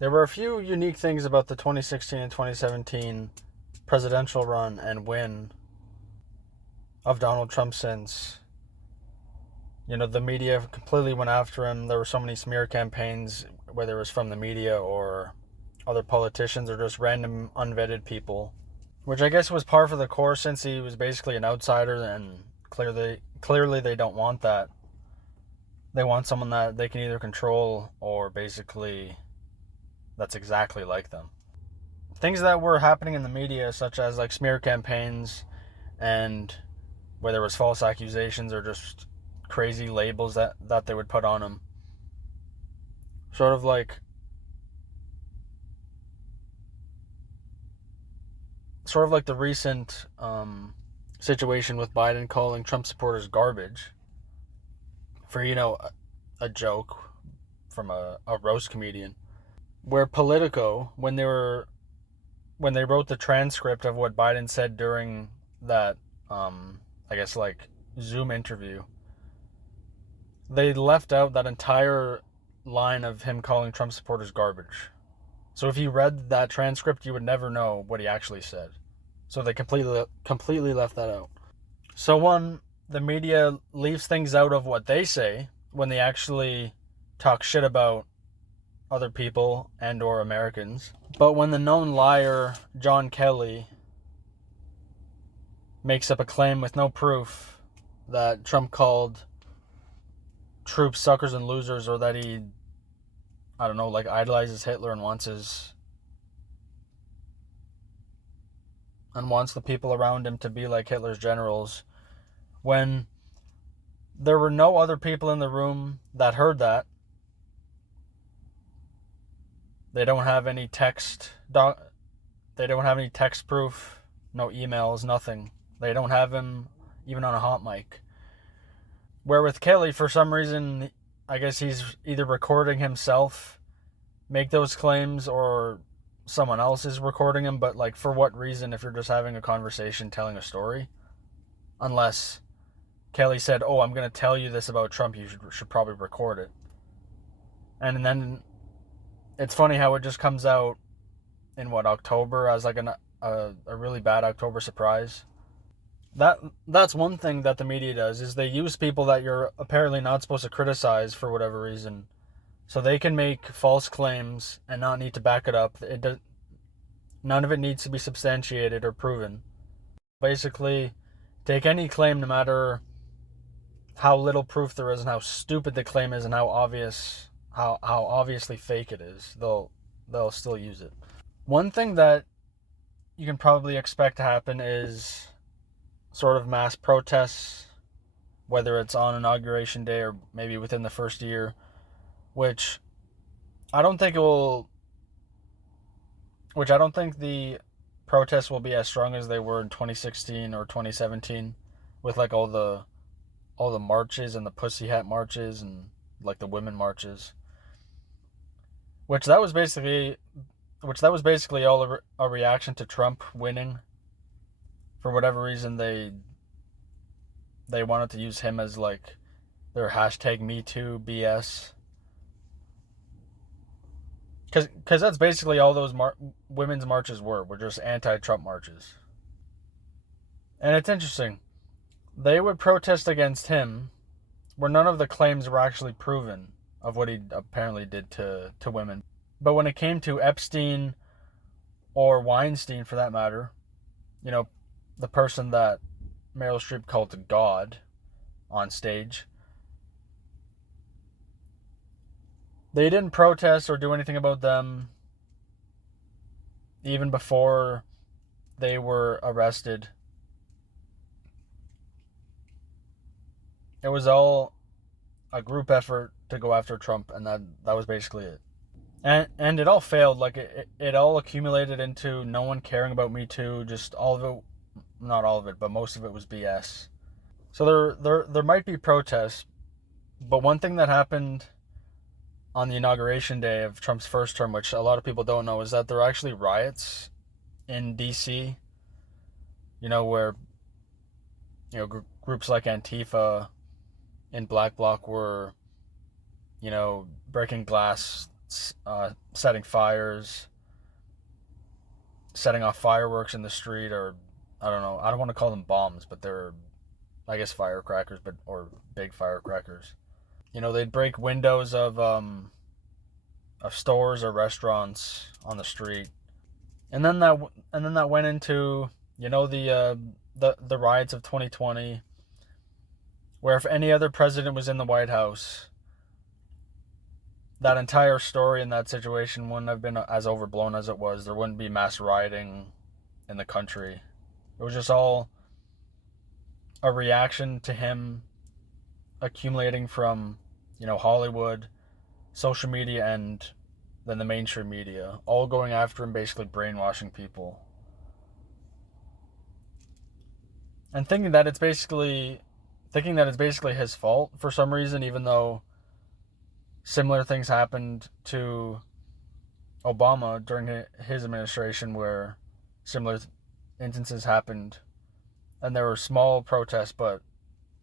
There were a few unique things about the 2016 and 2017 presidential run and win of Donald Trump since, the media completely went after him. There were so many smear campaigns, whether it was from the media or other politicians or just random unvetted people, which I guess was par for the course since he was basically an outsider, and clearly they don't want that. They want someone that they can either control or basically that's exactly like them. Things that were happening in the media, such as like smear campaigns and whether it was false accusations or just crazy labels that they would put on him. Sort of like the recent situation with Biden calling Trump supporters garbage for, a joke from a roast comedian. Where Politico, when they wrote the transcript of what Biden said during that, I guess like Zoom interview, they left out that entire line of him calling Trump supporters garbage. So if you read that transcript, you would never know what he actually said. So they completely left that out. So one, the media leaves things out of what they say when they actually talk shit about other people and or Americans. But when the known liar, John Kelly, makes up a claim with no proof that Trump called troops suckers and losers, or that he, I don't know, like idolizes Hitler and wants the people around him to be like Hitler's generals, when there were no other people in the room that heard that. They don't have any text proof, no emails, nothing. They don't have him even on a hot mic. Where with Kelly, for some reason, I guess he's either recording himself make those claims or someone else is recording him, but like for what reason if you're just having a conversation telling a story? Unless Kelly said, "Oh, I'm going to tell you this about Trump, you should probably record it." And then it's funny how it just comes out in October as like a really bad October surprise. That's one thing that the media does, is they use people that you're apparently not supposed to criticize for whatever reason, so they can make false claims and not need to back it up. None of it needs to be substantiated or proven. Basically, take any claim, no matter how little proof there is and how stupid the claim is and how obviously fake it is, they'll still use it. One thing that you can probably expect to happen is sort of mass protests, whether it's on inauguration day or maybe within the first year, which I don't think the protests will be as strong as they were in 2016 or 2017, with like all the marches and the pussy hat marches and like the women marches, which that was basically all a reaction to Trump winning. For whatever reason, they wanted to use him as like their hashtag #MeToo BS. Because that's basically all those women's marches were just anti-Trump marches. And it's interesting. They would protest against him where none of the claims were actually proven of what he apparently did to women. But when it came to Epstein or Weinstein, for that matter, the person that Meryl Streep called God on stage, they didn't protest or do anything about them even before they were arrested. It was all a group effort to go after Trump, and that was basically it. And it all failed. Like it all accumulated into no one caring about Me Too. Just all of it, not all of it, but most of it was BS. So there might be protests, but one thing that happened on the inauguration day of Trump's first term, which a lot of people don't know, is that there are actually riots in DC. Where groups like Antifa and Black Bloc were breaking glass setting fires, setting off fireworks in the street, or I don't know. I don't want to call them bombs, but they're, I guess, firecrackers, or big firecrackers. They'd break windows of stores or restaurants on the street, and then that went into the riots of 2020, where if any other president was in the White House, that entire story in that situation wouldn't have been as overblown as it was. There wouldn't be mass rioting in the country. It was just all a reaction to him accumulating from, Hollywood, social media, and then the mainstream media, all going after him, basically brainwashing people. And thinking that it's basically his fault for some reason, even though similar things happened to Obama during his administration, where similar instances happened, and there were small protests, but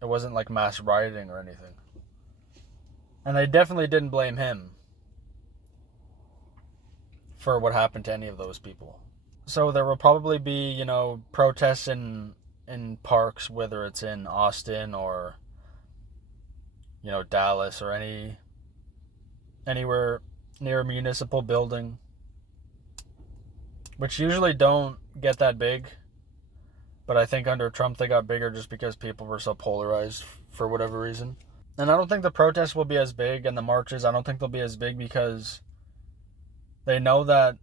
it wasn't like mass rioting or anything. And they definitely didn't blame him for what happened to any of those people. So there will probably be, protests in parks, whether it's in Austin or, Dallas, or anywhere near a municipal building, which usually don't get that big. But I think under Trump they got bigger just because people were so polarized for whatever reason. And I don't think the protests will be as big, and the marches, I don't think they'll be as big, because they know that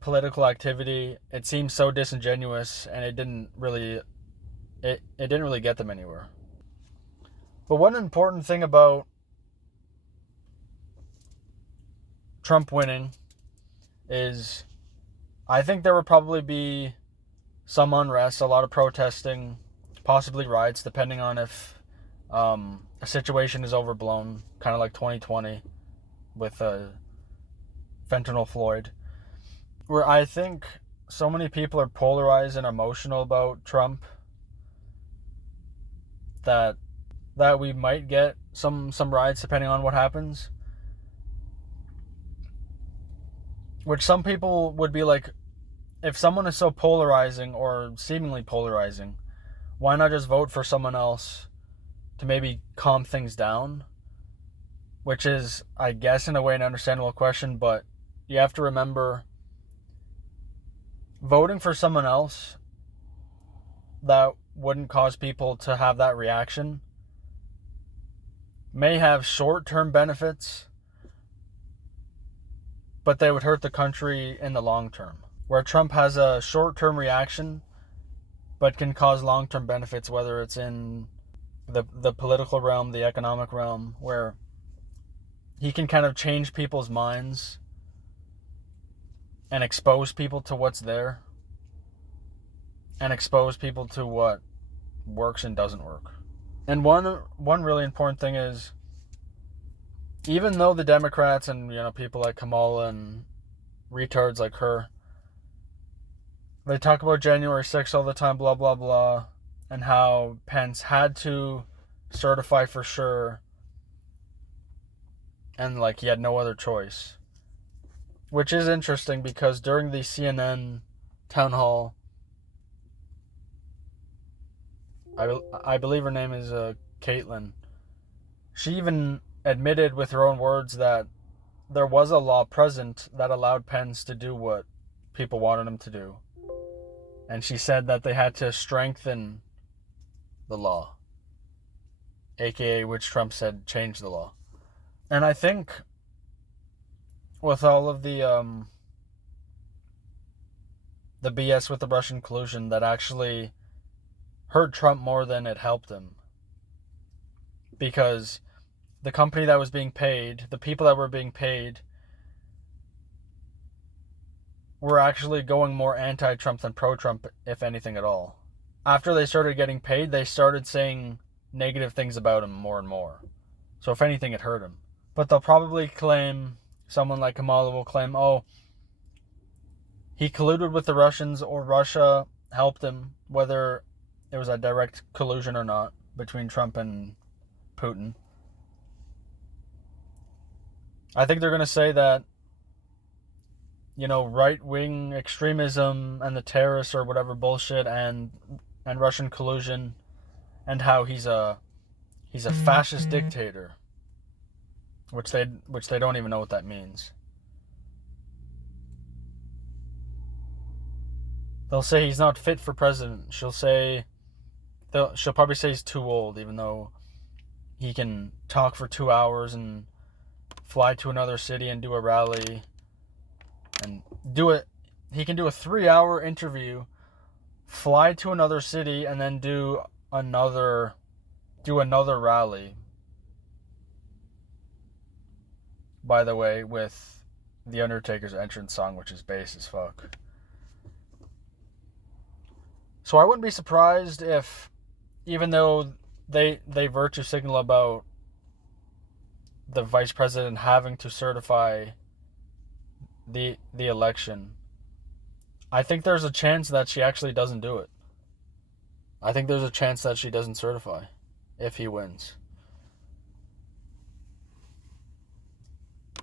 political activity, it seems so disingenuous, and it didn't really get them anywhere. But one important thing about Trump winning is, I think there will probably be some unrest, a lot of protesting, possibly riots, depending on if a situation is overblown, kind of like 2020 with fentanyl Floyd, where I think so many people are polarized and emotional about Trump that we might get some riots depending on what happens. Which some people would be like, if someone is so polarizing or seemingly polarizing, why not just vote for someone else to maybe calm things down? Which is, I guess, in a way, an understandable question, but you have to remember, voting for someone else that wouldn't cause people to have that reaction may have short-term benefits, but they would hurt the country in the long term. Where Trump has a short-term reaction, but can cause long-term benefits, whether it's in the political realm, the economic realm, where he can kind of change people's minds and expose people to what's there, and expose people to what works and doesn't work. And one really important thing is, even though the Democrats and people like Kamala and retards like her, they talk about January 6th all the time, blah blah blah, and how Pence had to certify for sure, and he had no other choice. Which is interesting, because during the CNN town hall, I believe her name is Caitlyn, she even admitted with her own words that there was a law present that allowed Pence to do what people wanted him to do. And she said that they had to strengthen the law, aka which Trump said change the law. And I think with all of the BS with the Russian collusion, that actually hurt Trump more than it helped him. Because the company that was being paid, the people that were being paid, were actually going more anti-Trump than pro-Trump, if anything at all. After they started getting paid, they started saying negative things about him more and more. So if anything, it hurt him. But they'll probably claim, someone like Kamala will claim, oh, he colluded with the Russians, or Russia helped him, whether it was a direct collusion or not between Trump and Putin. I think they're going to say that, right-wing extremism and the terrorists or whatever bullshit and Russian collusion, and how he's a fascist dictator, which they don't even know what that means. They'll say he's not fit for president. She'll probably say he's too old, even though he can talk for 2 hours and fly to another city and do a rally and do it. He can do a 3-hour interview, fly to another city, and then do another rally. By the way, with the Undertaker's entrance song, which is bass as fuck. So I wouldn't be surprised if, even though they virtue signal about the vice president having to certify the election, I think there's a chance that she actually doesn't do it. I think there's a chance that she doesn't certify if he wins.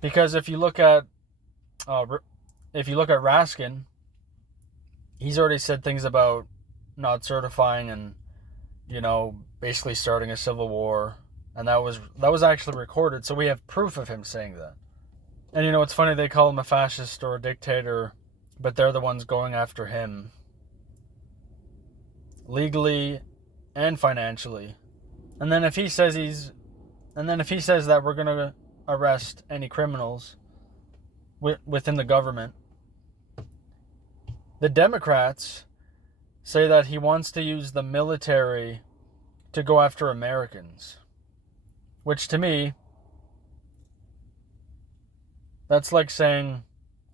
Because if you look at Raskin, he's already said things about not certifying and, basically starting a civil war, and that was actually recorded, so we have proof of him saying that. And it's funny, they call him a fascist or a dictator, but they're the ones going after him legally and financially. And then if he says that we're going to arrest any criminals within the government, the Democrats say that he wants to use the military to go after Americans, which to me, that's like saying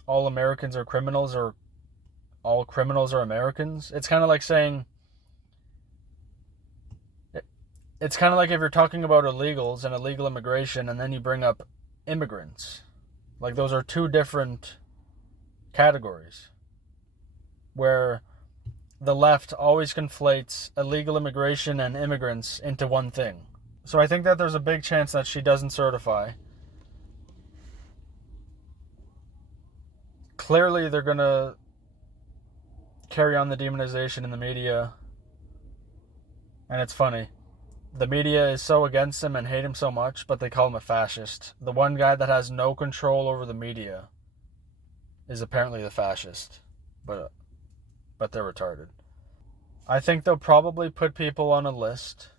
all Americans are criminals or all criminals are Americans. It's kind of like saying, it's kind of like if you're talking about illegals and illegal immigration and then you bring up immigrants. Like, those are two different categories, where the left always conflates illegal immigration and immigrants into one thing. So I think that there's a big chance that she doesn't certify. Clearly, they're going to carry on the demonization in the media. And it's funny. The media is so against him and hate him so much, but they call him a fascist. The one guy that has no control over the media is apparently the fascist. But they're retarded. I think they'll probably put people on a list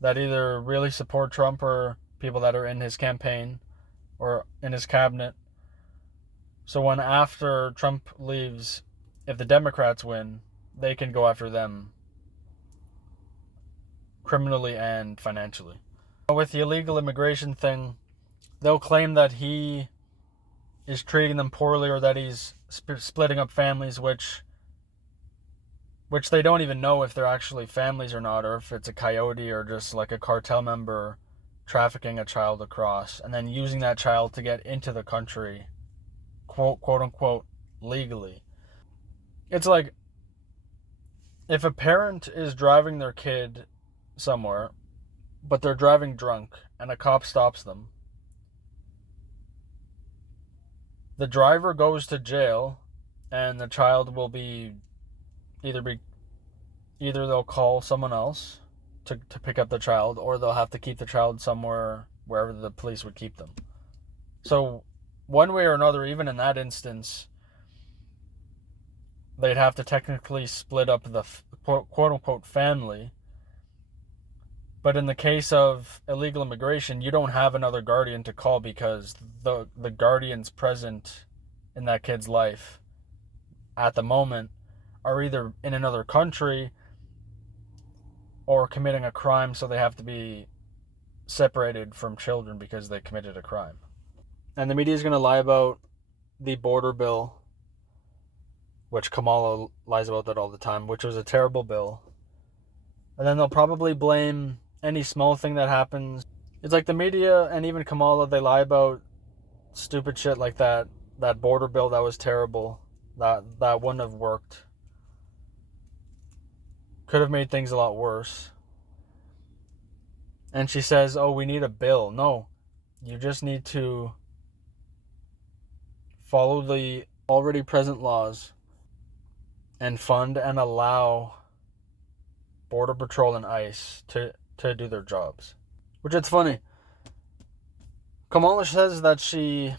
that either really support Trump or people that are in his campaign or in his cabinet. So when after Trump leaves, if the Democrats win, they can go after them criminally and financially. With the illegal immigration thing, they'll claim that he is treating them poorly or that he's splitting up families, which they don't even know if they're actually families or not, or if it's a coyote or just like a cartel member trafficking a child across and then using that child to get into the country, quote unquote, legally. It's like, if a parent is driving their kid somewhere, but they're driving drunk and a cop stops them, the driver goes to jail and the child will be either they'll call someone else to pick up the child, or they'll have to keep the child somewhere wherever the police would keep them. So one way or another, even in that instance, they'd have to technically split up the quote-unquote family. But in the case of illegal immigration, you don't have another guardian to call because the guardians present in that kid's life at the moment are either in another country or committing a crime, so they have to be separated from children because they committed a crime. And the media is going to lie about the border bill, which Kamala lies about that all the time, which was a terrible bill. And then they'll probably blame any small thing that happens. It's like the media and even Kamala, they lie about stupid shit like that border bill that was terrible, that wouldn't have worked. Could have made things a lot worse. And she says, oh, we need a bill. No, you just need to follow the already present laws and fund and allow Border Patrol and ICE to do their jobs. Which, it's funny. Kamala says that she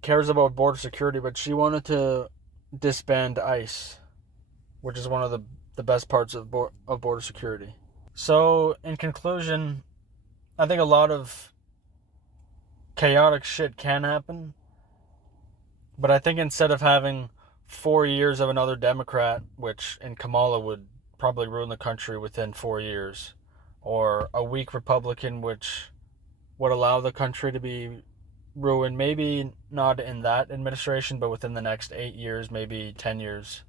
cares about border security, but she wanted to disband ICE, which is one of the best parts of border security. So, in conclusion, I think a lot of chaotic shit can happen, but I think instead of having 4 years of another Democrat, which in Kamala would probably ruin the country within 4 years, or a weak Republican, which would allow the country to be ruined, maybe not in that administration, but within the next 8 years, maybe 10 years.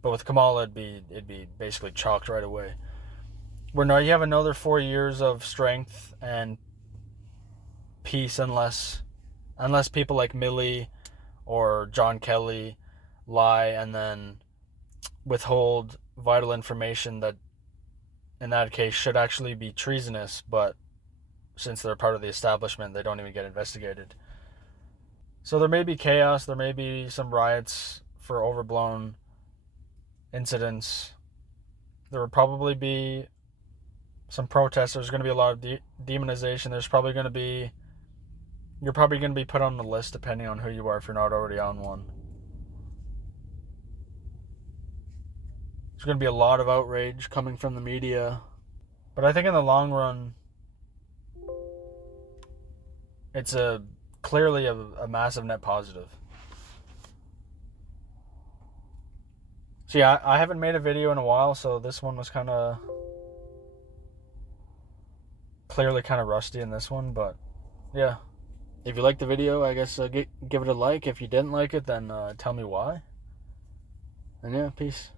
But with Kamala, it'd be basically chalked right away. Where now you have another 4 years of strength and peace, unless people like Milley or John Kelly lie and then withhold vital information that in that case should actually be treasonous, but since they're part of the establishment, they don't even get investigated. So there may be chaos, there may be some riots for overblown incidents. There will probably be some protests. There's going to be a lot of demonization. You're probably going to be put on the list depending on who you are if you're not already on one. There's going to be a lot of outrage coming from the media. But I think in the long run, it's clearly a massive net positive. So yeah, I haven't made a video in a while, so this one was clearly kind of rusty in this one, but yeah. If you liked the video, I guess give it a like. If you didn't like it, then tell me why. And yeah, peace.